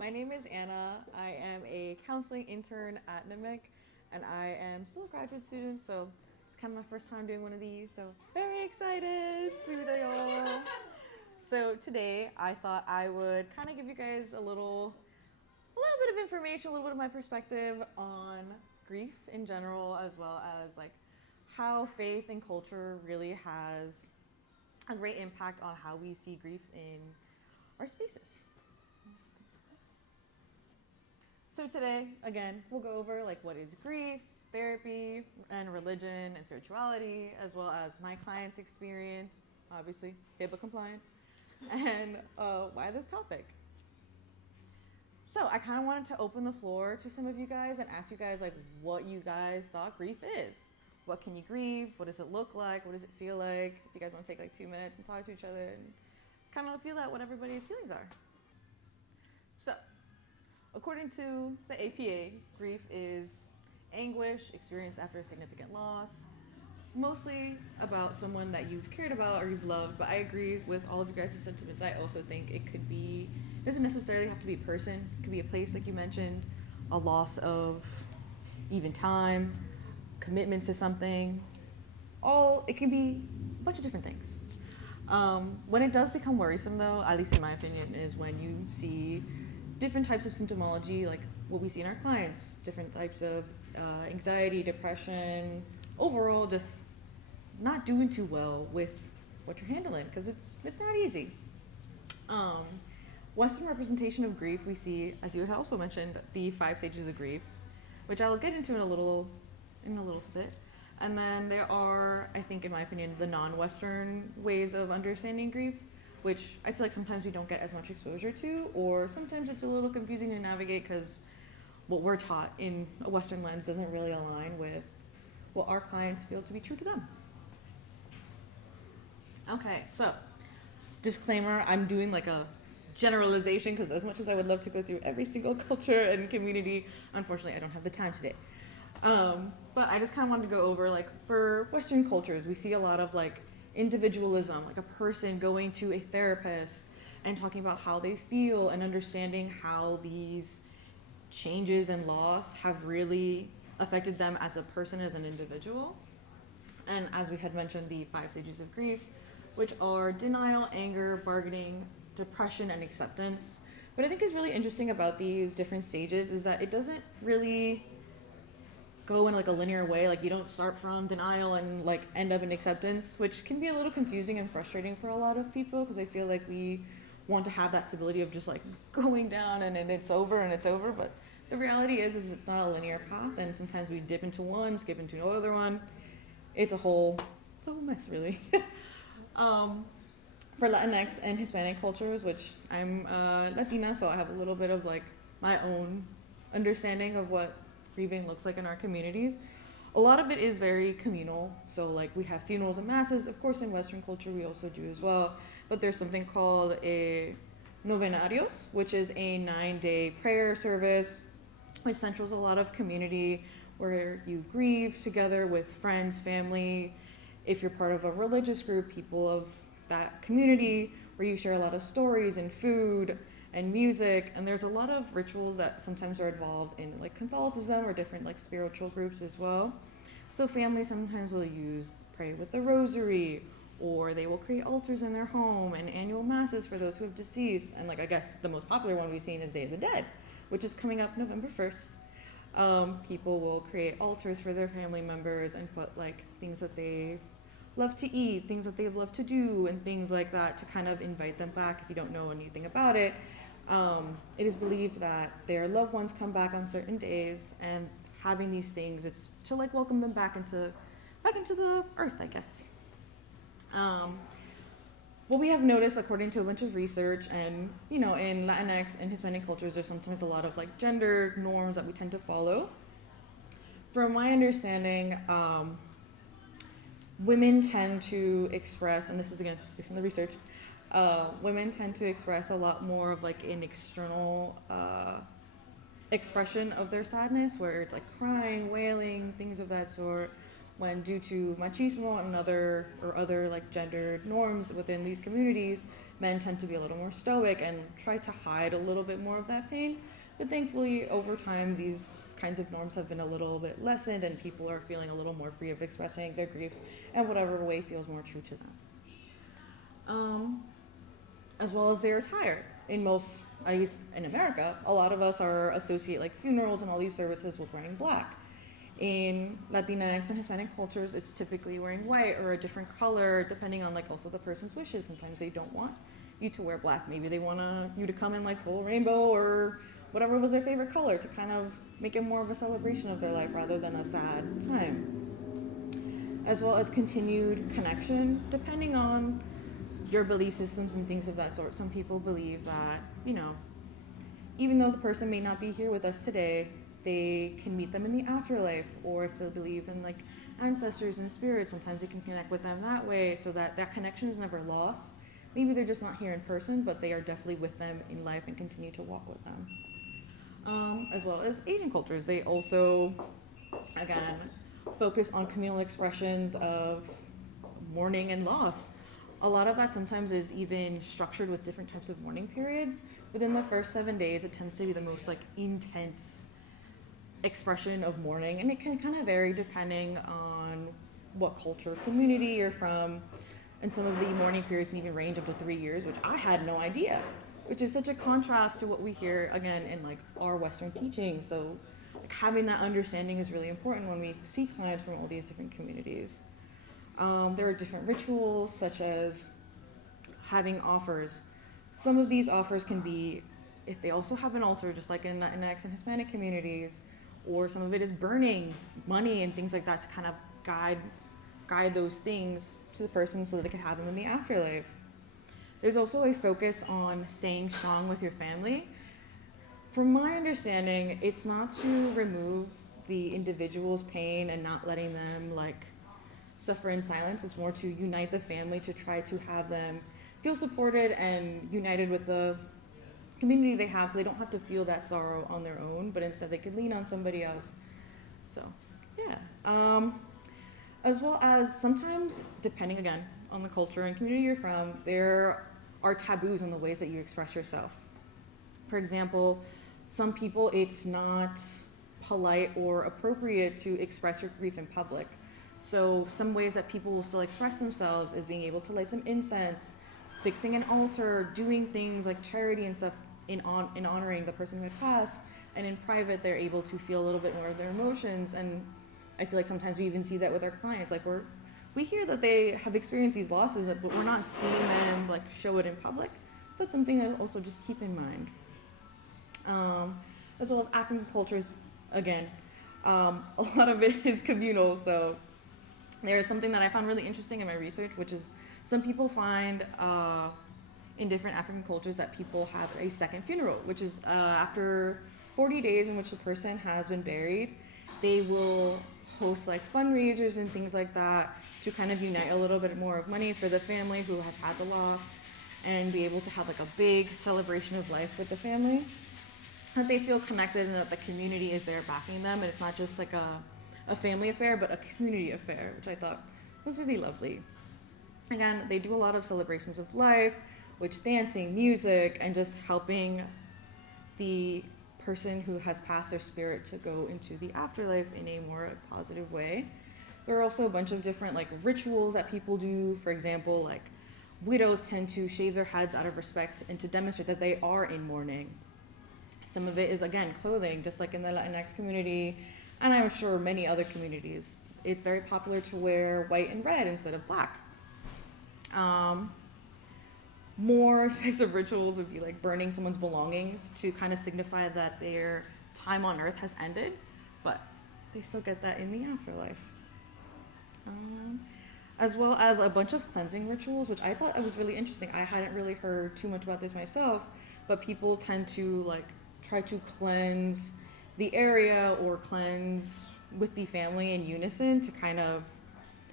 My name is Anna. I am a counseling intern at NMIC, and I am still a graduate student, so it's kind of my first time doing one of these, so very excited to be with y'all. So today, I thought I would kind of give you guys a little bit of information, a little bit of my perspective on grief in general, as well as like how faith and culture really has a great impact on how we see grief in our spaces. So today, again, we'll go over like what is grief, therapy, and religion and spirituality, as well as my client's experience, obviously HIPAA compliant, and why this topic. So I kind of wanted to open the floor to some of you guys and ask you guys like what you guys thought grief is. What can you grieve? What does it look like? What does it feel like? If you guys want to take like 2 minutes and talk to each other and kind of feel out what everybody's feelings are. So, according to the APA, grief is anguish experienced after a significant loss, mostly about someone that you've cared about or you've loved, but I agree with all of you guys' sentiments. I also think it doesn't necessarily have to be a person, it could be a place like you mentioned, a loss of even time, commitments to something, it can be a bunch of different things. When it does become worrisome though, at least in my opinion, is when you see different types of symptomology, like what we see in our clients, different types of anxiety, depression, overall just not doing too well with what you're handling, because it's not easy. Western representation of grief, we see, as you had also mentioned, the 5 stages of grief, which I'll get into in a little bit. And then there are, I think in my opinion, the non-Western ways of understanding grief, which I feel like sometimes we don't get as much exposure to, or sometimes it's a little confusing to navigate because what we're taught in a Western lens doesn't really align with what our clients feel to be true to them. Okay, so disclaimer, I'm doing like a generalization because as much as I would love to go through every single culture and community, unfortunately I don't have the time today. But I just kind of wanted to go over, like, for Western cultures, we see a lot of like individualism, like a person going to a therapist and talking about how they feel and understanding how these changes and loss have really affected them as a person, as an individual. And as we had mentioned, the 5 stages of grief, which are denial, anger, bargaining, depression, and acceptance. What I think is really interesting about these different stages is that it doesn't really go in like a linear way. Like you don't start from denial and like end up in acceptance, which can be a little confusing and frustrating for a lot of people because I feel like we want to have that stability of just like going down and then it's over, but the reality is it's not a linear path, and sometimes we dip into one, skip into another one. It's a whole mess really. For Latinx and Hispanic cultures, which I'm Latina, so I have a little bit of like my own understanding of what grieving looks like in our communities. A lot of it is very communal, so like we have funerals and masses. Of course in Western culture we also do as well, but there's something called a novenarios, which is a 9-day prayer service which centrals a lot of community where you grieve together with friends, family, if you're part of a religious group, people of that community, where you share a lot of stories and food and music, and there's a lot of rituals that sometimes are involved in like Catholicism or different like spiritual groups as well. So families sometimes will pray with the rosary, or they will create altars in their home and annual masses for those who have deceased. And like I guess the most popular one we've seen is Day of the Dead, which is coming up November 1st. People will create altars for their family members and put like things that they love to eat, things that they love to do, and things like that to kind of invite them back if you don't know anything about it. It is believed that their loved ones come back on certain days, and having these things, it's to like welcome them back into the earth, I guess. What we have noticed, according to a bunch of research, and in Latinx and Hispanic cultures, there's sometimes a lot of like gender norms that we tend to follow. From my understanding, women tend to express, and this is again based on the research, women tend to express a lot more of like an external expression of their sadness, where it's like crying, wailing, things of that sort, when due to machismo and other like gendered norms within these communities, Men tend to be a little more stoic and try to hide a little bit more of that pain. But thankfully, over time, these kinds of norms have been a little bit lessened, and people are feeling a little more free of expressing their grief in whatever way feels more true to them. As well as their attire. In most, at least in America, a lot of us are associate like funerals and all these services with wearing black. In Latinx and Hispanic cultures, it's typically wearing white or a different color, depending on like also the person's wishes. Sometimes they don't want you to wear black. Maybe they want you to come in like full rainbow or whatever was their favorite color to kind of make it more of a celebration of their life rather than a sad time. As well as continued connection, depending on your belief systems and things of that sort. Some people believe that, you know, even though the person may not be here with us today, they can meet them in the afterlife, or if they believe in like ancestors and spirits, sometimes they can connect with them that way, so that that connection is never lost. Maybe they're just not here in person, but they are definitely with them in life and continue to walk with them. As well as Asian cultures, they also, again, focus on communal expressions of mourning and loss. A lot of that sometimes is even structured with different types of mourning periods. Within the first 7 days, it tends to be the most like intense expression of mourning, and it can kind of vary depending on what culture, community you're from, and some of the mourning periods can even range up to 3 years, which I had no idea, which is such a contrast to what we hear again in like our Western teachings. So like, having that understanding is really important when we see clients from all these different communities. There are different rituals, such as having offers. Some of these offers can be, if they also have an altar, just like in Latinx and Hispanic communities, or some of it is burning money and things like that to kind of guide those things to the person so that they can have them in the afterlife. There's also a focus on staying strong with your family. From my understanding, it's not to remove the individual's pain and not letting them like suffer in silence. It's more to unite the family, to try to have them feel supported and united with the community they have, so they don't have to feel that sorrow on their own, but instead they can lean on somebody else. So yeah. As well as sometimes, depending again on the culture and community you're from, there are taboos on the ways that you express yourself. For example, some people, it's not polite or appropriate to express your grief in public. So some ways that people will still express themselves is being able to light some incense, fixing an altar, doing things like charity and stuff in honoring the person who had passed. And in private, they're able to feel a little bit more of their emotions. And I feel like sometimes we even see that with our clients. Like we hear that they have experienced these losses, but we're not seeing them like show it in public. So that's something to also just keep in mind. As well as African cultures, again, a lot of it is communal. So there's something that I found really interesting in my research, which is some people find in different African cultures that people have a second funeral, which is after 40 days in which the person has been buried, they will host like fundraisers and things like that to kind of unite a little bit more of money for the family who has had the loss and be able to have like a big celebration of life with the family. That they feel connected and that the community is there backing them, and it's not just like a family affair, but a community affair, which I thought was really lovely. Again, they do a lot of celebrations of life, which dancing, music, and just helping the person who has passed their spirit to go into the afterlife in a more positive way. There are also a bunch of different like rituals that people do. For example, like widows tend to shave their heads out of respect and to demonstrate that they are in mourning. Some of it is, again, clothing, just like in the Latinx community, and I'm sure many other communities. It's very popular to wear white and red instead of black. More types of rituals would be like burning someone's belongings to kind of signify that their time on earth has ended, but they still get that in the afterlife. As well as a bunch of cleansing rituals, which I thought it was really interesting. I hadn't really heard too much about this myself, but people tend to like try to cleanse the area or cleanse with the family in unison to kind of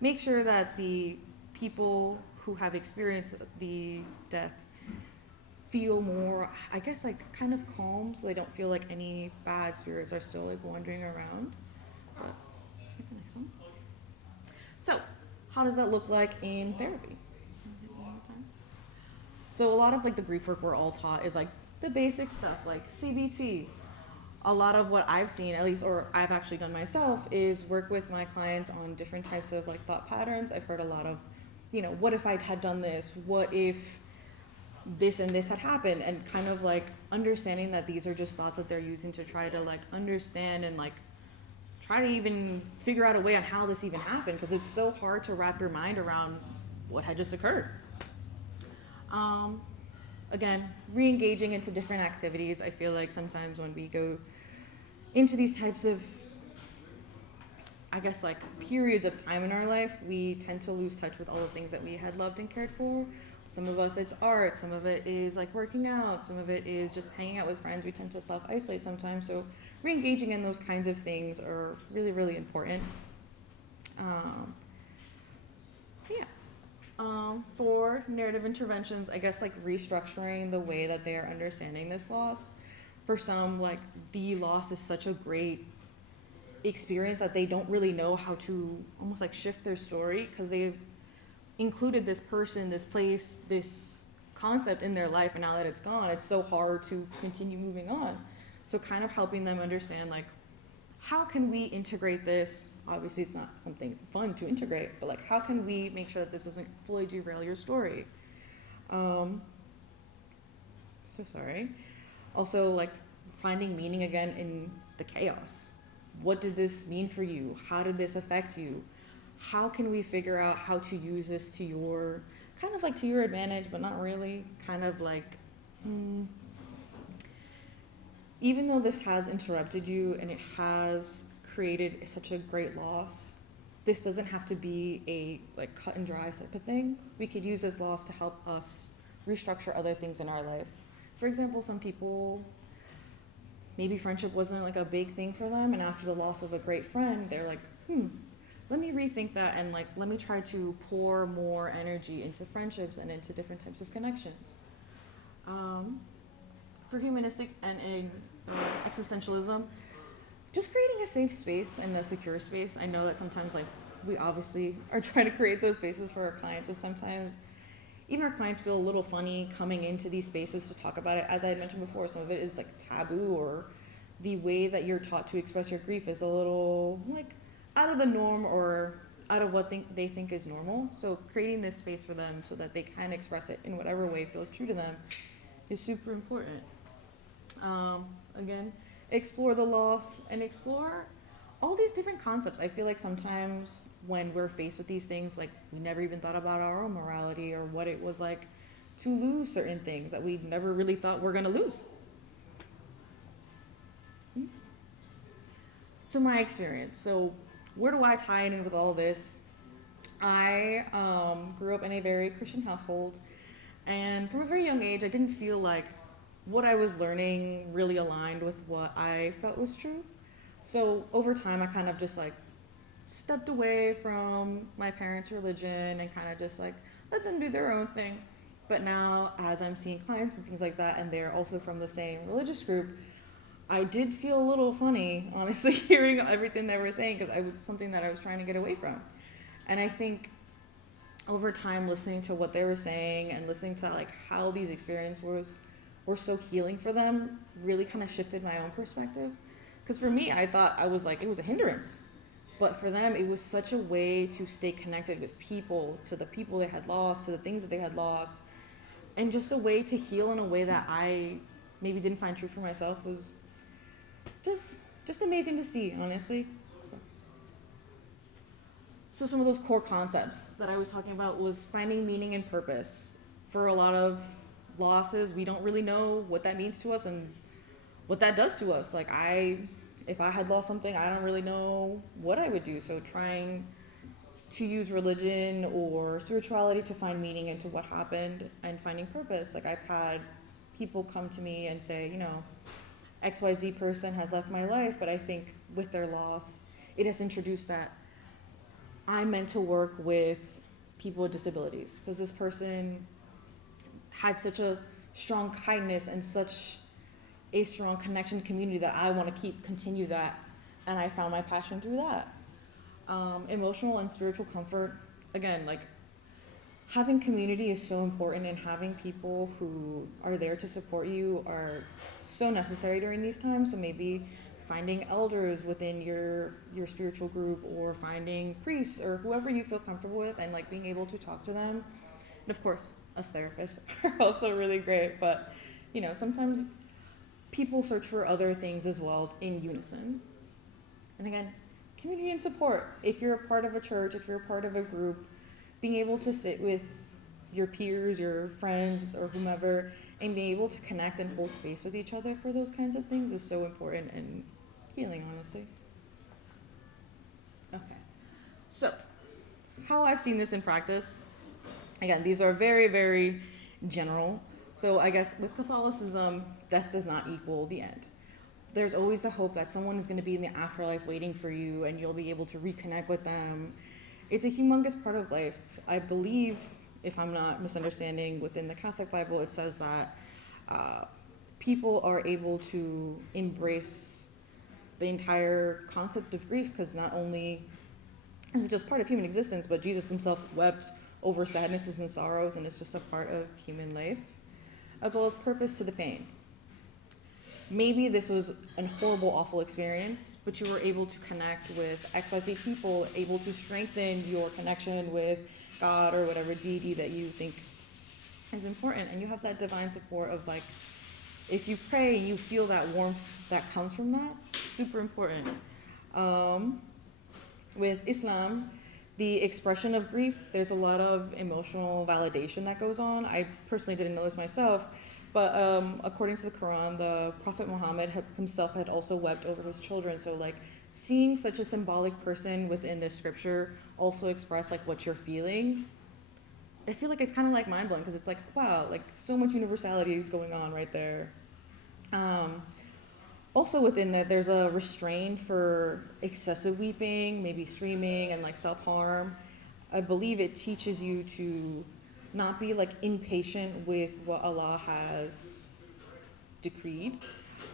make sure that the people who have experienced the death feel more, I guess, like kind of calm, so they don't feel like any bad spirits are still like wandering around. But the next one. So, how does that look like in therapy? So a lot of like the grief work we're all taught is like the basic stuff like CBT. A lot of what I've seen, at least, or I've actually done myself, is work with my clients on different types of like thought patterns. I've heard a lot of, what if I had done this? What if this and this had happened? And kind of like understanding that these are just thoughts that they're using to try to like understand and like try to even figure out a way on how this even happened, because it's so hard to wrap your mind around what had just occurred. Again, re-engaging into different activities. I feel like sometimes when we go into these types of, I guess, like periods of time in our life, we tend to lose touch with all the things that we had loved and cared for. Some of us, it's art. Some of it is like working out. Some of it is just hanging out with friends. We tend to self-isolate sometimes. So re-engaging in those kinds of things are really, really important. For narrative interventions, I guess like restructuring the way that they are understanding this loss. For some, like the loss is such a great experience that they don't really know how to almost like shift their story, because they've included this person, this place, this concept in their life, and now that it's gone, it's so hard to continue moving on. So kind of helping them understand like, how can we integrate this? Obviously it's not something fun to integrate, but like how can we make sure that this doesn't fully derail your story? So sorry. Also like finding meaning again in the chaos. What did this mean for you? How did this affect you? How can we figure out how to use this to your, kind of like to your advantage, but not really, kind of like, even though this has interrupted you and it has created such a great loss, this doesn't have to be a like cut and dry type of thing. We could use this loss to help us restructure other things in our life. For example, some people, maybe friendship wasn't like a big thing for them, and after the loss of a great friend, they're like, let me rethink that, and like let me try to pour more energy into friendships and into different types of connections. For humanistics and existentialism, just creating a safe space and a secure space. I know that sometimes like we obviously are trying to create those spaces for our clients, but sometimes even our clients feel a little funny coming into these spaces to talk about it. As I had mentioned before, some of it is like taboo, or the way that you're taught to express your grief is a little like out of the norm or out of what they think is normal. So creating this space for them so that they can express it in whatever way feels true to them is super important. Again, explore the loss and explore all these different concepts. I feel like sometimes when we're faced with these things, like we never even thought about our own morality or what it was like to lose certain things that we never really thought we're gonna lose. So my experience. So where do I tie it in with all this? I grew up in a very Christian household, and from a very young age, I didn't feel like what I was learning really aligned with what I felt was true. So over time, I kind of just like stepped away from my parents' religion and kind of just like let them do their own thing. But now, as I'm seeing clients and things like that, and they're also from the same religious group, I did feel a little funny, honestly, hearing everything they were saying, because it was something that I was trying to get away from. And I think over time, listening to what they were saying and listening to like how these experiences were so healing for them really kind of shifted my own perspective. Because for me, I thought I was like, it was a hindrance. But for them, it was such a way to stay connected with people, to the people they had lost, to the things that they had lost, and just a way to heal in a way that I maybe didn't find true for myself was just amazing to see, honestly. So some of those core concepts that I was talking about was finding meaning and purpose. For a lot of losses, we don't really know what that means to us and what that does to us. Like if I had lost something, I don't really know what I would do. So trying to use religion or spirituality to find meaning into what happened and finding purpose. Like I've had people come to me and say, XYZ person has left my life, but I think with their loss, it has introduced that I'm meant to work with people with disabilities, because this person had such a strong kindness and such a strong connection community that I want to continue that, and I found my passion through that. Emotional and spiritual comfort, again, like having community is so important, and having people who are there to support you are so necessary during these times. So maybe finding elders within your spiritual group, or finding priests or whoever you feel comfortable with, and like being able to talk to them. And of course, us therapists are also really great, but you know, sometimes people search for other things as well in unison. And again, community and support. If you're a part of a church, if you're a part of a group, being able to sit with your peers, your friends, or whomever, and being able to connect and hold space with each other for those kinds of things is so important and healing, honestly. Okay, so how I've seen this in practice, again, these are very, very general. So I guess with Catholicism, death does not equal the end. There's always the hope that someone is going to be in the afterlife waiting for you, and you'll be able to reconnect with them. It's a humongous part of life. I believe, if I'm not misunderstanding, within the Catholic Bible, it says that people are able to embrace the entire concept of grief, because not only is it just part of human existence, but Jesus himself wept over sadnesses and sorrows, and it's just a part of human life, as well as purpose to the pain. Maybe this was a horrible, awful experience, but you were able to connect with XYZ people, able to strengthen your connection with God or whatever deity that you think is important. And you have that divine support of, like, if you pray, you feel that warmth that comes from that. Super important. With Islam, the expression of grief, there's a lot of emotional validation that goes on. I personally didn't know this myself, but according to the Quran, the Prophet Muhammad himself had also wept over his children. So like seeing such a symbolic person within this scripture also express like what you're feeling, I feel like it's kind of like mind blowing, because it's like, wow, like so much universality is going on right there. Also within that, there's a restraint for excessive weeping, maybe screaming, and like self-harm. I believe it teaches you to not be like impatient with what Allah has decreed,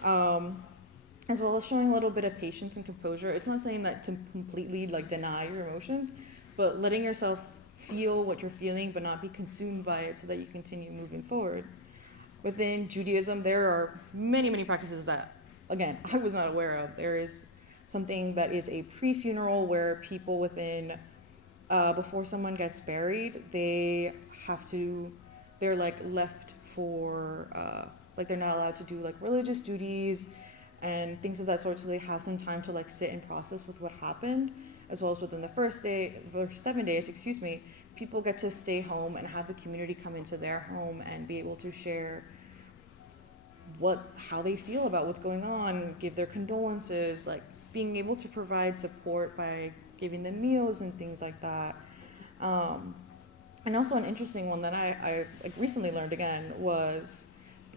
as well as showing a little bit of patience and composure. It's not saying that to completely like deny your emotions, but letting yourself feel what you're feeling, but not be consumed by it, so that you continue moving forward. Within Judaism, there are many, many practices that, again, I was not aware of. There is something that is a pre-funeral, where people within, before someone gets buried, they're like left for, like they're not allowed to do like religious duties and things of that sort, so they have some time to like sit and process with what happened, as well as within the first 7 days, people get to stay home and have the community come into their home and be able to share how they feel about what's going on, give their condolences, like being able to provide support by giving them meals and things like that. And also an interesting one that I recently learned again was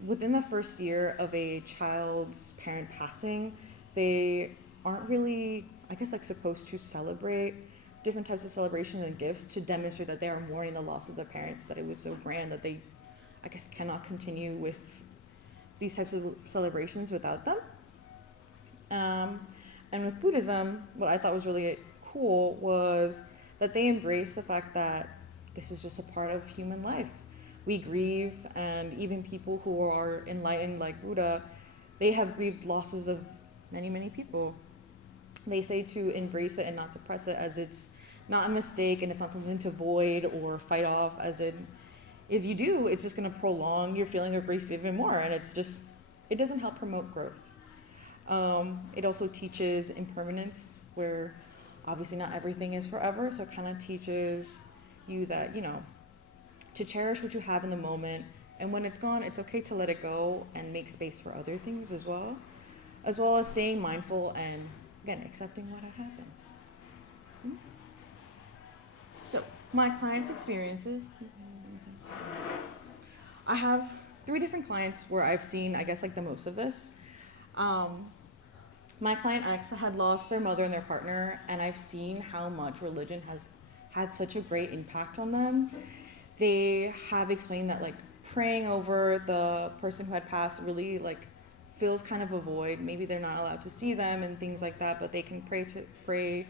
within the first year of a child's parent passing, they aren't really, I guess, like supposed to celebrate different types of celebrations and gifts to demonstrate that they are mourning the loss of their parent, that it was so grand that they, I guess, cannot continue with these types of celebrations without them. And with Buddhism, what I thought was really cool was that they embrace the fact that this is just a part of human life. We grieve, and even people who are enlightened like Buddha, they have grieved losses of many, many people. They say to embrace it and not suppress it, as it's not a mistake and it's not something to avoid or fight off, as in, if you do, it's just going to prolong your feeling of grief even more, and it doesn't help promote growth. It also teaches impermanence, where obviously not everything is forever, so it kind of teaches you that, to cherish what you have in the moment, and when it's gone, it's okay to let it go and make space for other things as well as staying mindful and, again, accepting what had happened. So, my clients' experiences. I have 3 different clients where I've seen, I guess, like the most of this. My client X had lost their mother and their partner, and I've seen how much religion has had such a great impact on them. They have explained that like praying over the person who had passed really like fills kind of a void. Maybe they're not allowed to see them and things like that, but they can pray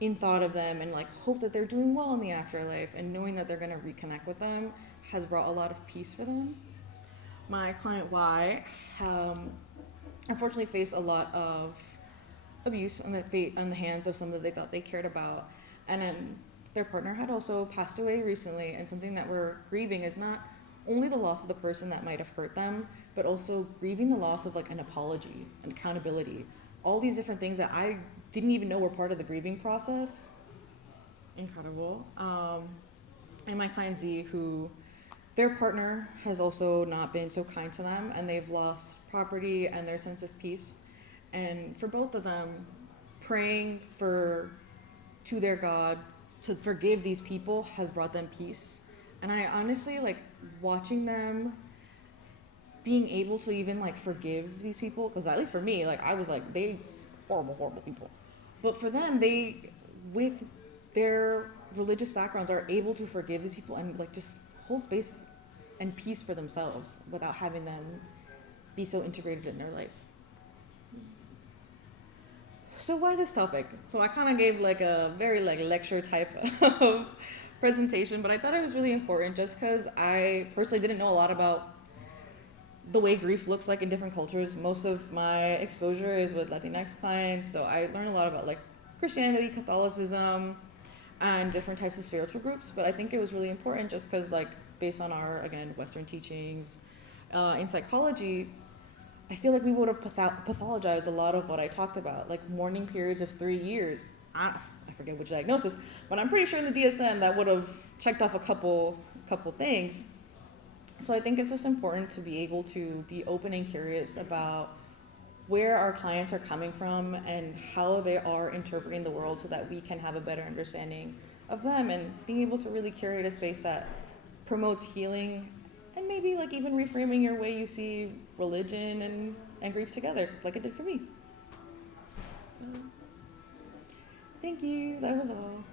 in thought of them and like hope that they're doing well in the afterlife, and knowing that they're going to reconnect with them has brought a lot of peace for them. My client Y unfortunately faced a lot of abuse on the hands of someone that they thought they cared about, and then their partner had also passed away recently. And something that we're grieving is not only the loss of the person that might have hurt them, but also grieving the loss of like an apology and accountability, all these different things that I didn't even know were part of the grieving process. Incredible. And my client Z, who their partner has also not been so kind to them, and they've lost property and their sense of peace. And for both of them, praying to their God to forgive these people has brought them peace. And I honestly, like, watching them being able to even like forgive these people, because at least for me, like, I was like, they horrible people. But for them, they, with their religious backgrounds, are able to forgive these people and like just hold space and peace for themselves without having them be so integrated in their life. So why this topic? So I kind of gave like a very like lecture type of presentation, but I thought it was really important just because I personally didn't know a lot about the way grief looks like in different cultures. Most of my exposure is with Latinx clients, so I learned a lot about like Christianity, Catholicism, and different types of spiritual groups. But I think it was really important just because, like, based on our, again, Western teachings in psychology, I feel like we would have pathologized a lot of what I talked about, like mourning periods of 3 years. I forget which diagnosis, but I'm pretty sure in the DSM that would have checked off a couple things. So I think it's just important to be able to be open and curious about where our clients are coming from and how they are interpreting the world, so that we can have a better understanding of them, and being able to really curate a space that promotes healing, and maybe like even reframing your way you see religion and grief together, like it did for me. Thank you, that was all.